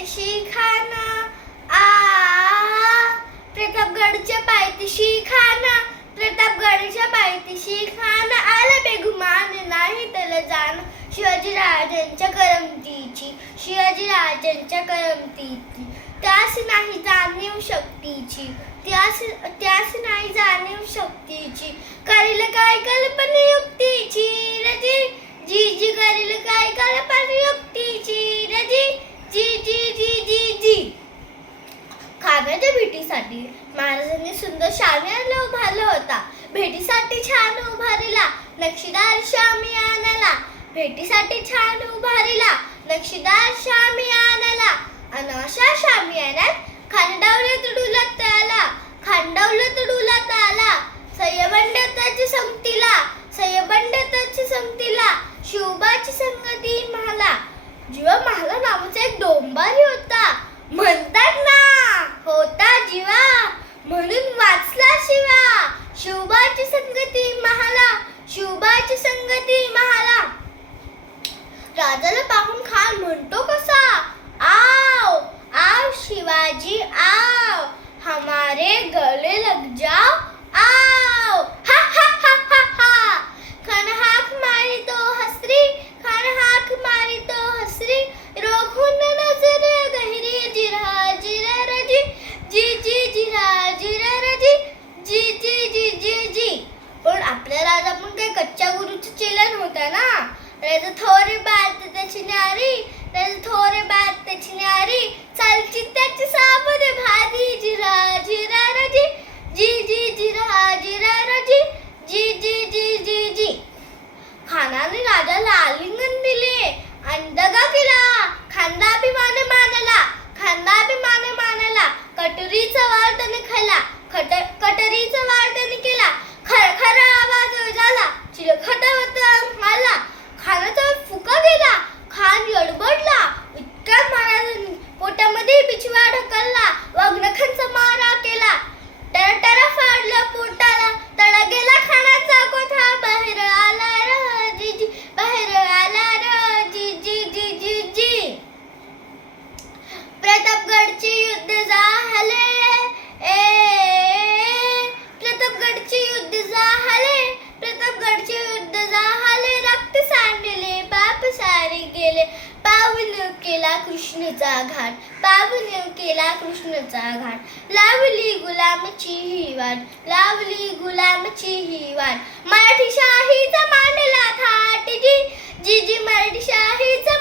पायथ्याशी खाना प्रतापगडच्या पायथ्याशी खाना प्रतापगडच्या पायथ्याशी खाना आलं बेगुमान नाही त्याला जाण शिवाजीराजांच्या करमतीची शिवाजीराजांच्या करमतीची त्यास नाही जाणीव शक्तीची त्यास नाही जाणीव शक्तीची करील काय कल्पना युक्तीची रजी जी जी करील काय कल्पना युक्तीची रजी जी जी जी जी जी खाव्याच्या भेटीसाठी महाराजांनी सुंदर शामियाना उभारला होता. भेटीसाठी छान उभारला नक्षीदार शामियानाला भेटीसाठी छान उभारला नक्षीदार शामियानाला आणि अशा शामियानात खांडवलं तुडुला ताला सयबंडताची संगतीला शिवबाची संगती मला जीवा महाला नावाचा एक डोंबारी होता म्हणतात ना होता जीवा म्हणून वाचला शिवा शिवबाची संगती महाला राजाला पाहून खान म्हणतो कसा आओ आओ शिवाजी आओ हमारे गले लग जाओ आओ हा हा हा हा हा खान हाक मारी तो हसरी रोखून नजर गहरी जिरा जिरा रजी जी जी जिरा जिरा रजी जी जी जी जी जी पण आपला राजा पण काही कच्च्या गुरुचा चेला नव्हता ना. त्याचं थोरे बात त्याची न्यारी चालची त्याची साबद भारी जिरा जिरा रजी जी जी जिरा जिरा रजी जी जी जी जी जी खानाने राजाला आलिंगन दिले आणि दगा केला खांदाभिमान मानला कटरीचा वार त्याने खाल्ला कटरीचा वार त्याने केला खरखर आवाज झाला चिलखट आला खानाचा फुका गेला खान यडबडला इतक्या महाराजांनी पोटामध्ये बिछवा ढकलला वाघनखांचा मारा केला टरटरा फाडला पोटाला तडा गेला खानाचा कोठा बाहेर आला र जी जी जी जी जी जी प्रतापगडचे युद्ध झाले रक्त सांडले बाप सारे गेले पावन केला कृष्णचा घाट लावली गुलामची ही वाट मराठी शाहीचा मांडला थाट जी जी जी मराठी शाहीचा